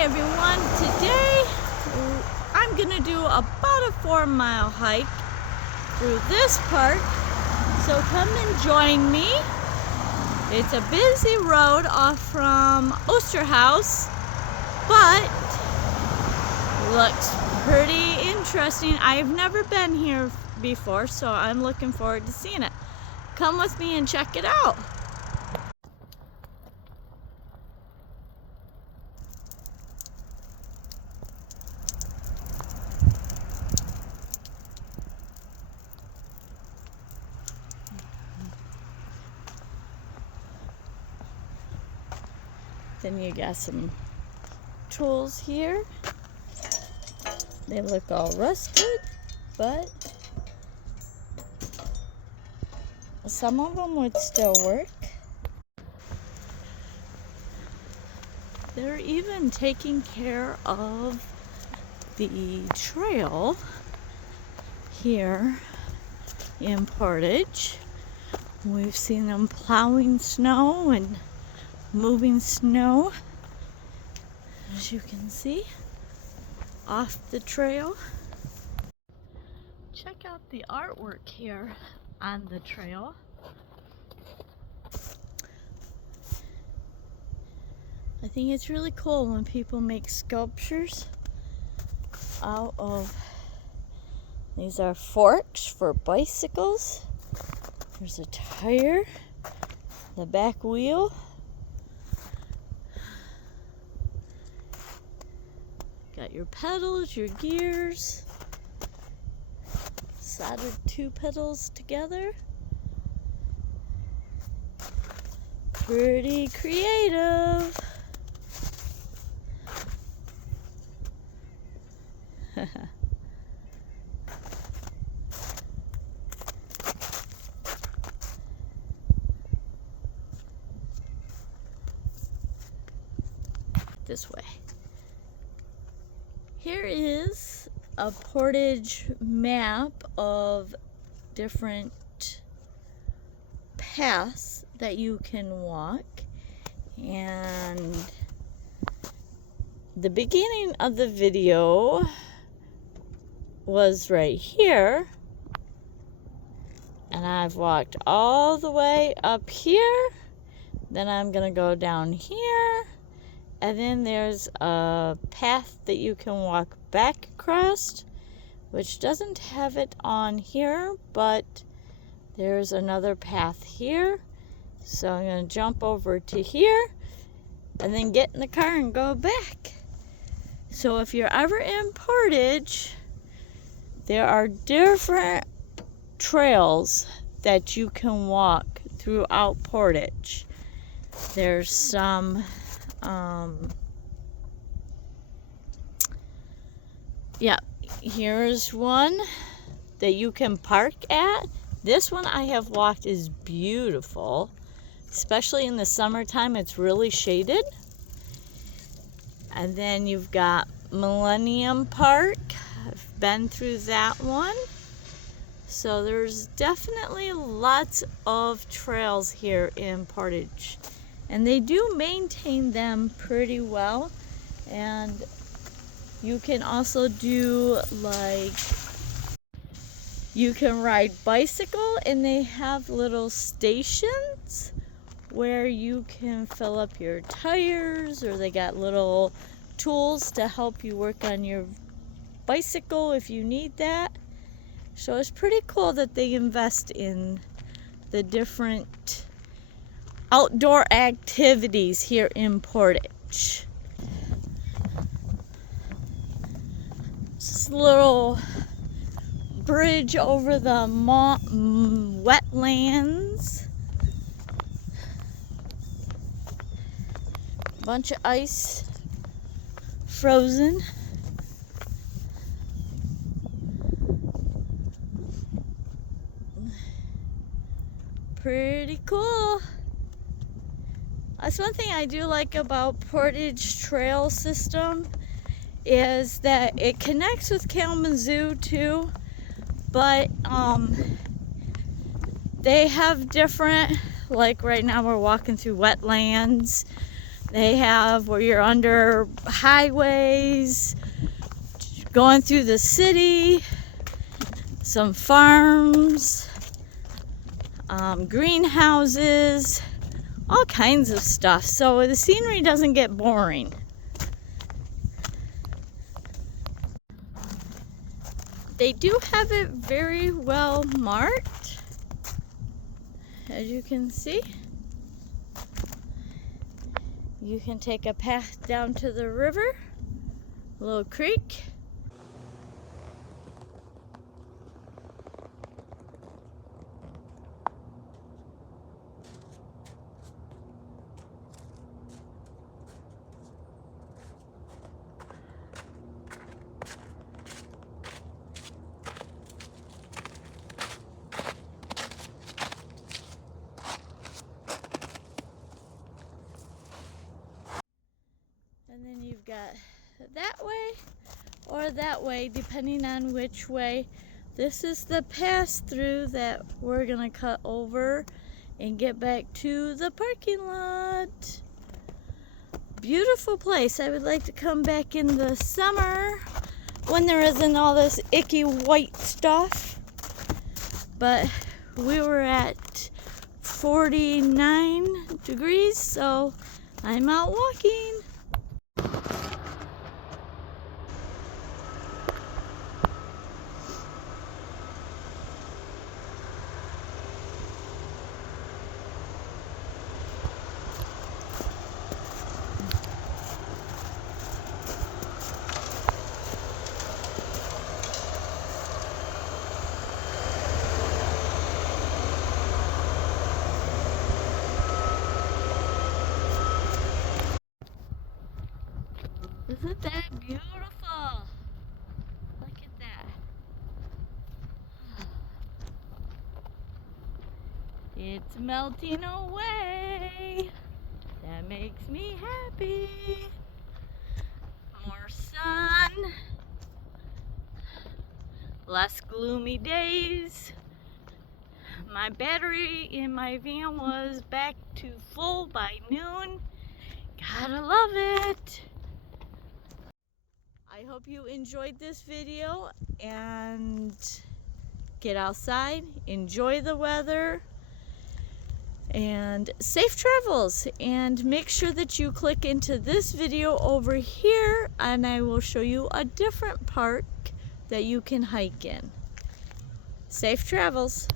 everyone, today I'm gonna do about a 4-mile hike through this park, so come and join me. It's a busy road off from Osterhaus, but looks pretty interesting. I've never been here before, so I'm looking forward to seeing it. Come with me and check it out. Then you got some tools here. They look all rusted, but some of them would still work. They're even taking care of the trail here in Portage. We've seen them plowing snow and moving snow, as you can see, off the trail. Check out the artwork here on the trail. I think it's really cool when people make sculptures out of, these are forks for bicycles. There's a tire, the back wheel. Got your pedals, your gears, soldered 2 pedals together. Pretty creative. This way. Here is a Portage map of different paths that you can walk, and the beginning of the video was right here, and I've walked all the way up here. Then I'm gonna go down here, and then there's a path that you can walk back across, which doesn't have it on here, but there's another path here. So I'm going to jump over to here and then get in the car and go back. So if you're ever in Portage, there are different trails that you can walk throughout Portage. There's some here's one that you can park at. This one I have walked is beautiful, especially in the summertime. It's really shaded. And then you've got Millennium Park. I've been through that one. So there's definitely lots of trails here in Portage, and they do maintain them pretty well. And you can also do, like, you can ride bicycle, and they have little stations where you can fill up your tires, or they got little tools to help you work on your bicycle if you need that. So it's pretty cool that they invest in the different outdoor activities here in Portage. This little bridge over the wetlands. Bunch of ice, frozen. Pretty cool. That's one thing I do like about Portage Trail System, is that it connects with Kalamazoo too, but they have different, like right now we're walking through wetlands. They have where you're under highways, going through the city, some farms, greenhouses, all kinds of stuff. So the scenery doesn't get boring. They do have it very well marked, as you can see. You can take a path down to the river, a little creek. And then you've got that way or that way, depending on which way. This is the pass through that we're gonna cut over and get back to the parking lot. Beautiful place. I would like to come back in the summer when there isn't all this icky white stuff. But we were at 49 degrees, so I'm out walking. Isn't that beautiful? Look at that. It's melting away. That makes me happy. More sun. Less gloomy days. My battery in my van was back to full by noon. Gotta love it. I hope you enjoyed this video and get outside, enjoy the weather, and safe travels. And make sure that you click into this video over here and I will show you a different park that you can hike in. Safe travels.